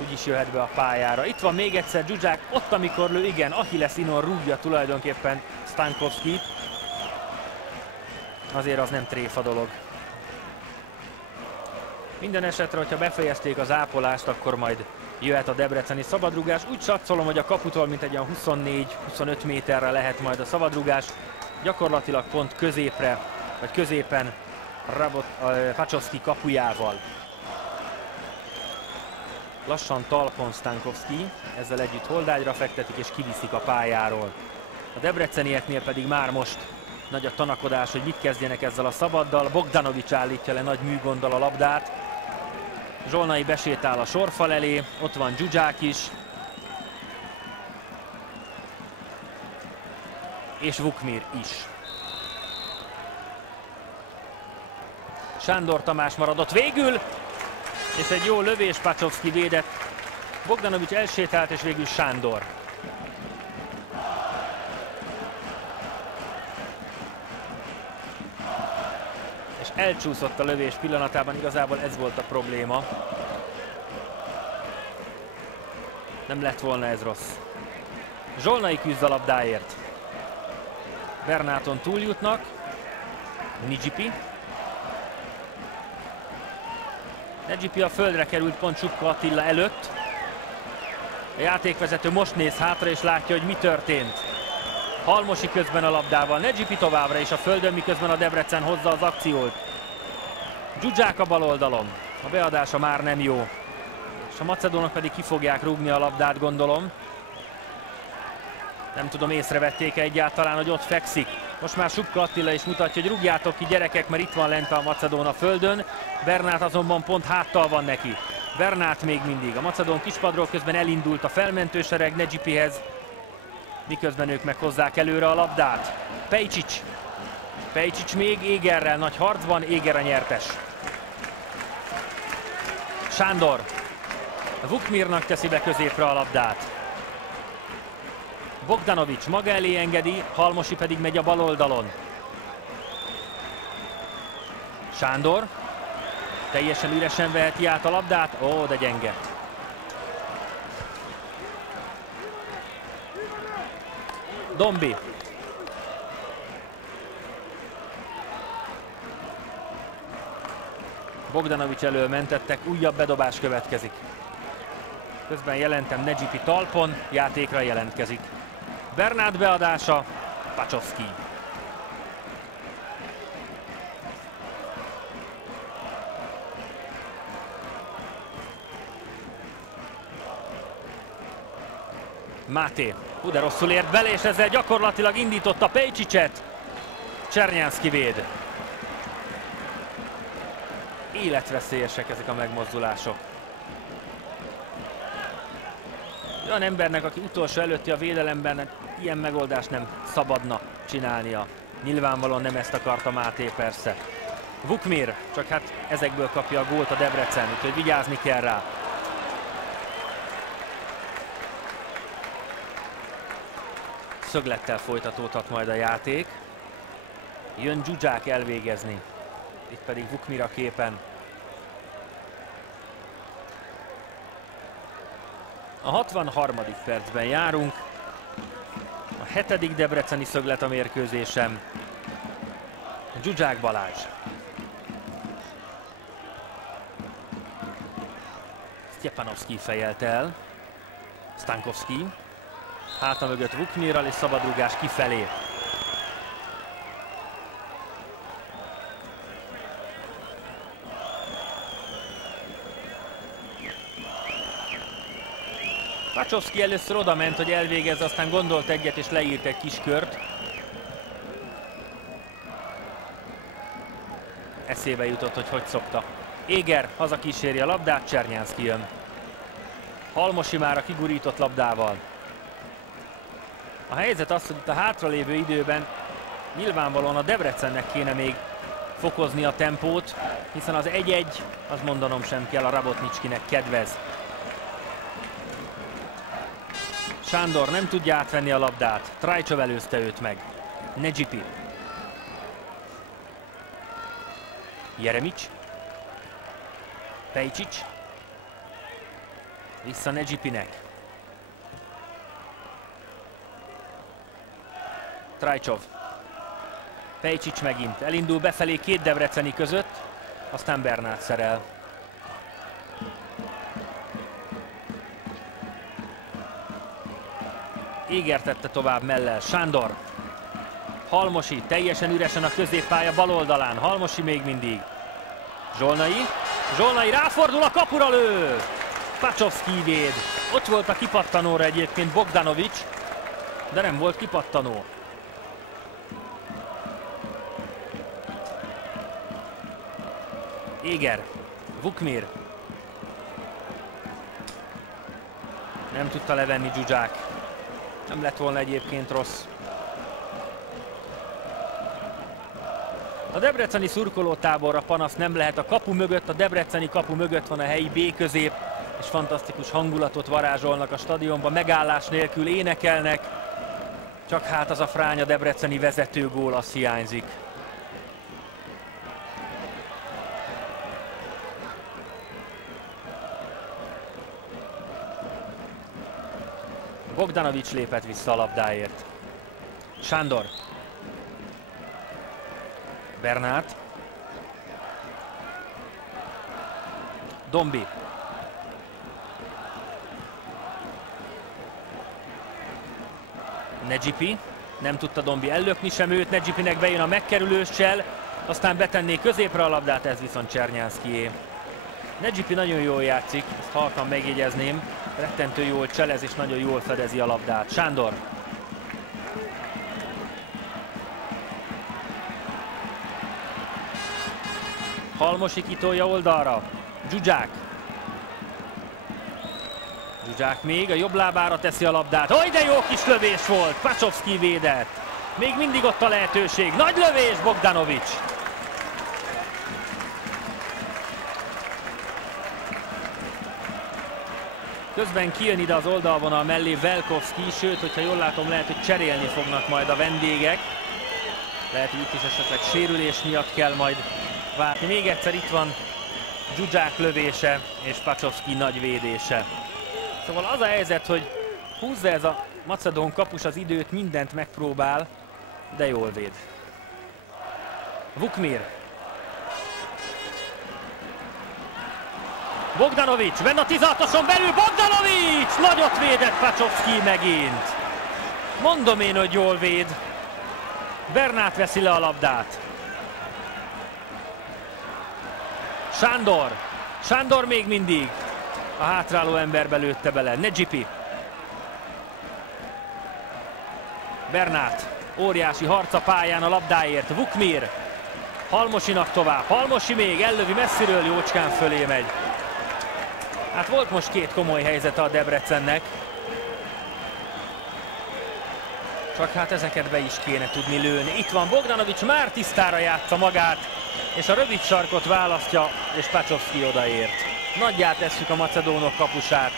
úgyis jöhet be a pályára. Itt van még egyszer Zsuzsák, ott amikor lő, igen, Achilles inon rúgja tulajdonképpen Stankovskit. Azért az nem tréfa dolog. Minden esetre, hogyha befejezték az ápolást, akkor majd jöhet a debreceni szabadrugás. Úgy satszolom, hogy a kaputól mint egy olyan 24-25 méterre lehet majd a szabadrugás. Gyakorlatilag pont középre, vagy középen Pacsovszki kapujával. Lassan talpon Stankovski, ezzel együtt holdágyra fektetik és kiviszik a pályáról. A debrecenieknél pedig már most nagy a tanakodás, hogy mit kezdjenek ezzel a szabaddal. Bogdanovics állítja le nagy műgonddal a labdát. Zsolnai besétál a sorfal elé, ott van Zsuzsák is. És Vukmir is. Sándor Tamás maradott végül, és egy jó lövés, Pacsovszki védett. Bogdanovics elsétált, és végül Sándor. És elcsúszott a lövés pillanatában, igazából ez volt a probléma. Nem lett volna ez rossz. Zsolnai küzd a labdáért. Bernáton túljutnak. Nigyipi. Nigyipi a földre került pont Csupka Attila előtt. A játékvezető most néz hátra és látja, hogy mi történt. Halmosi közben a labdával, Nigyipi továbbra is a földön, miközben a Debrecen hozza az akciót. Zsuzsák a bal oldalon. A beadása már nem jó. És a macedónok pedig ki fogják rúgni a labdát, gondolom. Nem tudom, észrevették-e egyáltalán, hogy ott fekszik. Most már Supka Attila is mutatja, hogy rúgjátok ki, gyerekek, mert itt van lent a macedón a földön. Bernát azonban pont háttal van neki. Bernát még mindig. A macedón kispadról közben elindult a felmentősereg Nigyipihez, miközben ők meg hozzák előre a labdát. Pejcsics. Pejcsics még Égerrel nagy harcban, Éger a nyertes. Sándor. Vukmirnak teszi be középre a labdát. Bogdanovics maga elé engedi, Halmosi pedig megy a bal oldalon. Sándor. Teljesen üresen veheti át a labdát, ó, de gyenge. Dombi. Bogdanovics elől mentettek, újabb bedobás következik. Közben jelentem, Nigyipi talpon, játékra jelentkezik. Bernát beadása, Pacsovszki. Máté. De rosszul ért bele, és ezzel gyakorlatilag indította Pejcsicset. Csernyánszki véd. Életveszélyesek ezek a megmozdulások. Olyan embernek, aki utolsó előtti a védelemben, ilyen megoldást nem szabadna csinálnia. Nyilvánvalóan nem ezt akarta Máté, persze. Vukmir, csak hát ezekből kapja a gólt a Debrecen, úgyhogy vigyázni kell rá. Szöglettel folytatódhat majd a játék. Jön Zsuzsák elvégezni. Itt pedig Vukmir a képen. A 63. percben járunk. A 7. debreceni szöglet a mérkőzésem. Zsuzsák Balázs. Sztyepanovszki fejelt el. Stankovski. Háta mögött Vukmirral, és szabadrugás kifelé. Pacsovszki először oda ment, hogy elvégezze, aztán gondolt egyet és leírt egy kis kört. Eszébe jutott, hogy hogy szokta. Éger hazakíséri a labdát, Csernyánszki jön. Halmosi már a kigurított labdával. A helyzet az, hogy itt a hátralévő időben nyilvánvalóan a Debrecennek kéne még fokozni a tempót, hiszen az 1-1, az mondanom sem kell, a Rabotnicskinek kedvez. Sándor nem tudja átvenni a labdát, Trajcsov előzte őt meg. Nigyipi. Jeremics. Pejcsics. Vissza Negyipinek. Trajcsov. Pejcsics megint. Elindul befelé két debreceni között, aztán Bernát szerel. Éger tette tovább mellel. Sándor. Halmosi teljesen üresen a középpálya bal oldalán. Halmosi még mindig. Zsolnai. Zsolnai ráfordul, a kapura lő! Pacsovszki véd. Ott volt a kipattanóra egyébként Bogdanovics, de nem volt kipattanó. Éger. Vukmir. Nem tudta levenni Zsuzsák. Nem lett volna egyébként rossz. A debreceni szurkolótáborra panasz nem lehet, a kapu mögött, a debreceni kapu mögött van a helyi B-közép, és fantasztikus hangulatot varázsolnak a stadionban, megállás nélkül énekelnek, csak hát az a fránya debreceni vezetőgól, az hiányzik. Bogdanovics lépett vissza a labdáért. Sándor. Bernát. Dombi. Negyipi. Nem tudta Dombi ellökni sem őt, Negyipinek bejön a megkerülős csel, aztán betenné középre a labdát, ez viszont Csernyánszkié. Negyipi nagyon jól játszik, ezt halkan megjegyezném, rettentő jól cselez és nagyon jól fedezi a labdát. Sándor. Halmosi kitolja oldalra. Zsuzsák. Zsuzsák még a jobb lábára teszi a labdát. Oj, de jó kis lövés volt! Pacsovszki védett. Még mindig ott a lehetőség. Nagy lövés, Bogdanovics. Közben kijön ide az oldalvonal mellé Velkovszki, sőt, hogyha jól látom, lehet, hogy cserélni fognak majd a vendégek. Lehet, hogy itt is esetleg sérülés miatt kell majd várni. Még egyszer itt van Zsuzsák lövése és Pacsovszki nagy védése. Szóval az a helyzet, hogy húzza ez a macedón kapus az időt, mindent megpróbál, de jól véd. Vukmir. Bogdanovics, benne a 16-oson belül, Bogdanovics! Nagyot védett Pacsovszki megint. Mondom én, hogy jól véd. Bernát veszi le a labdát. Sándor. Sándor még mindig. A hátráló emberbe lőtte bele. Negyipi. Bernát. Óriási harc a pályán a labdáért. Vukmir. Halmosinak tovább. Halmosi még ellövi messziről, jócskán fölé megy. Hát volt most két komoly helyzete a Debrecennek. Csak hát ezeket be is kéne tudni lőni. Itt van Bogdanovics, már tisztára játsza magát, és a rövid sarkot választja, és Pacsovszki odaért. Nagyjá tesszük a macedónok kapusát.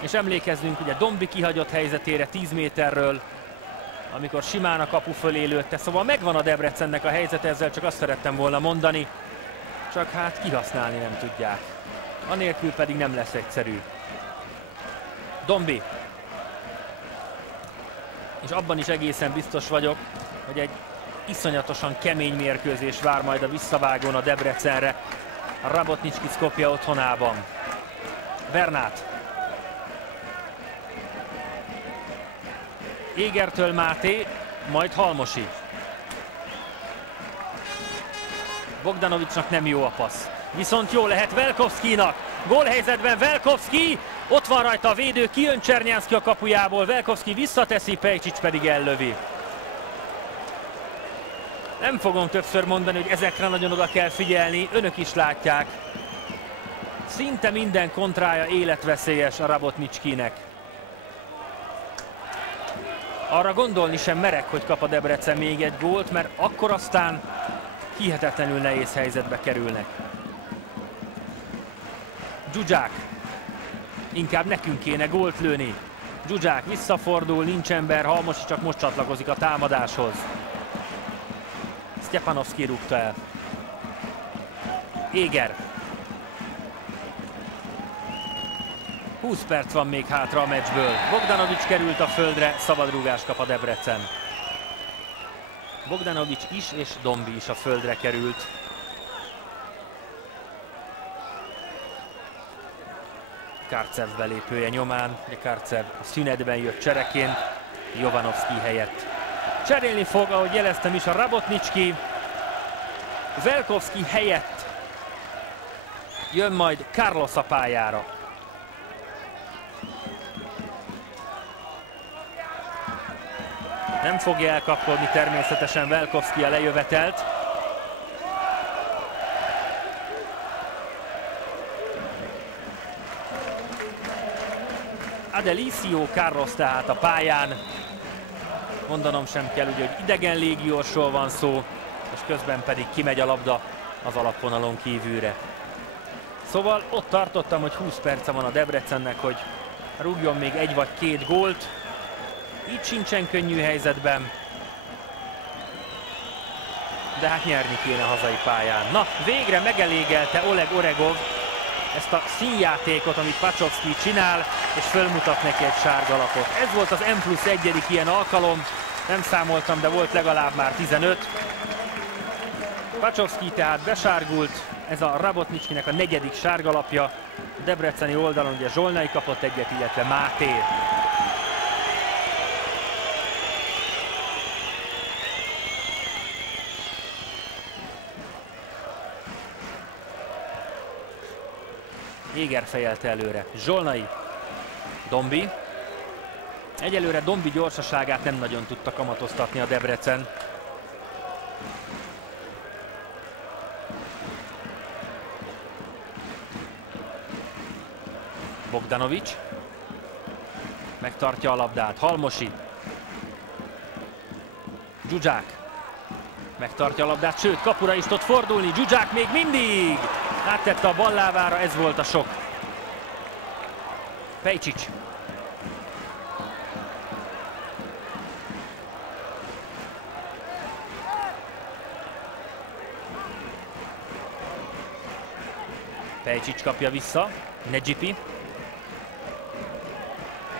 És emlékezzünk ugye Dombi kihagyott helyzetére 10 méterről, amikor simán a kapu fölé lőtte. Szóval megvan a Debrecennek a helyzet, ezzel csak azt szerettem volna mondani. Csak hát kihasználni nem tudják. Anélkül pedig nem lesz egyszerű. Dombi. És abban is egészen biztos vagyok, hogy egy iszonyatosan kemény mérkőzés vár majd a visszavágón a Debrecenre, a Rabotnicski Skopje otthonában. Bernát. Égertől Máté, majd Halmosi. Bogdanovicsnak nem jó a passz. Viszont jó lehet Velkovszkinak. Gólhelyzetben Velkovszki. Ott van rajta a védő, kijön Csernyánszki a kapujából. Velkovszki visszateszi, Pejcsics pedig ellövi. Nem fogom többször mondani, hogy ezekre nagyon oda kell figyelni. Önök is látják. Szinte minden kontrája életveszélyes a Rabotnicskinek. Arra gondolni sem merek, hogy kap a Debrecen még egy gólt, mert akkor aztán hihetetlenül nehéz helyzetbe kerülnek. Zsuzsák. Inkább nekünk kéne gólt lőni. Zsuzsák visszafordul, nincs ember, Halmosi csak most csatlakozik a támadáshoz. Sztyepanovszki rúgta el. Éger. 20 perc van még hátra a meccsből. Bogdanovics került a földre, szabadrúgást kap a Debrecen. Bogdanovics is és Dombi is a földre került. Karcev belépője nyomán, Karcev a szünetben jött csereként, Jovanovski helyett. Cserélni fog, ahogy jeleztem is, a Rabotnicski. Velkovski helyett jön majd Carlos a pályára. Nem fogja elkapkodni természetesen Velkovski a lejövetelt. Adelicio Carlos tehát a pályán. Mondanom sem kell, ugye, hogy idegen légiósról van szó, és közben pedig kimegy a labda az alapvonalon kívülre. Szóval ott tartottam, hogy 20 perce van a Debrecennek, hogy rúgjon még egy vagy két gólt. Így sincsen könnyű helyzetben, de hát nyerni kéne hazai pályán. Na, végre megelégelte Oleg Oregov ezt a színjátékot, amit Pacsovszki csinál, és fölmutat neki egy sárgalapot. Ez volt az N+1 ilyen alkalom, nem számoltam, de volt legalább már 15. Pacsovszki tehát besárgult, ez a Rabotnicskinek a 4. sárgalapja. A debreceni oldalon ugye Zsolnai kapott egyet, illetve Máté. Éger fejelte előre. Zsolnai. Dombi. Egyelőre Dombi gyorsaságát nem nagyon tudta kamatoztatni a Debrecen. Bogdanovics. Megtartja a labdát. Halmosi. Dzsuzsák. Megtartja a labdát, sőt, kapura is tud fordulni. Dzsuzsák még mindig! Áttette a ballávára, ez volt a sok. Pejcsics. Pejcsics kapja vissza. Negyipi.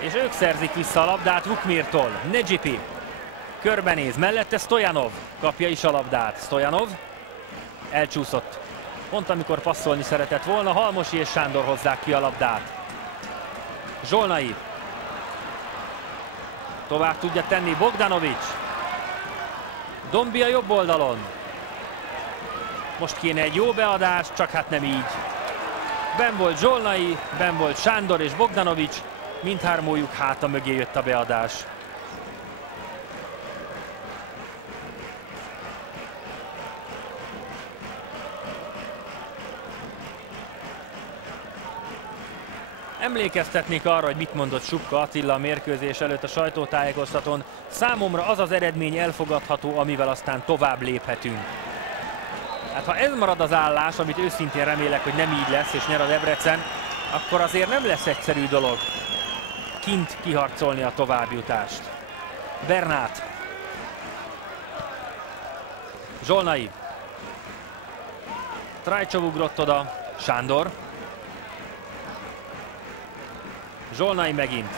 És ők szerzik vissza a labdát Vukmirtól. Negyipi. Körbenéz, mellette Stojanov. Kapja is a labdát. Stojanov. Elcsúszott. Pont amikor passzolni szeretett volna, Halmosi és Sándor hozzák ki a labdát. Zsolnai. Tovább tudja tenni Bogdanovics. Dombi a jobb oldalon. Most kéne egy jó beadás, csak hát nem így. Ben volt Zsolnai, ben volt Sándor és Bogdanovics. Mindhármójuk háta mögé jött a beadás. Emlékeztetnék arra, hogy mit mondott Supka Attila a mérkőzés előtt a sajtótájékoztatón. Számomra az az eredmény elfogadható, amivel aztán tovább léphetünk. Hát ha ez marad az állás, amit őszintén remélek, hogy nem így lesz, és nyer a Debrecen, akkor azért nem lesz egyszerű dolog kint kiharcolni a továbbjutást. Bernát. Zsolnai. Trajcsov ugrott oda. Sándor. Zsolnai megint.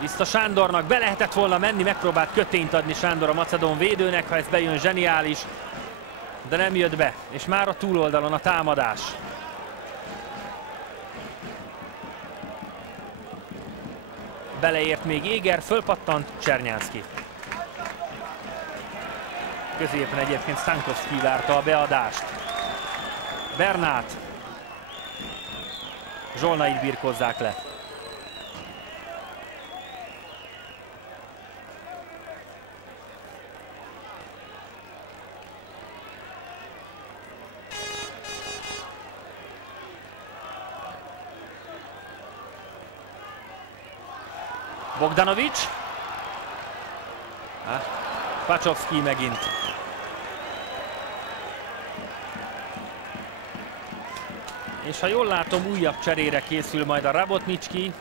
Vissza Sándornak, be lehetett volna menni, megpróbált kötényt adni Sándor a macedón védőnek, ha ez bejön, zseniális. De nem jött be, és már a túloldalon a támadás. Beleért még Éger, fölpattant Csernyánszki. Középen egyébként Stankovszki várta a beadást. Bernát. Zsolnait birkozzák le. Bogdanovics. Pacsovszki megint. És ha jól látom, újabb cserére készül majd a Rabotnicski.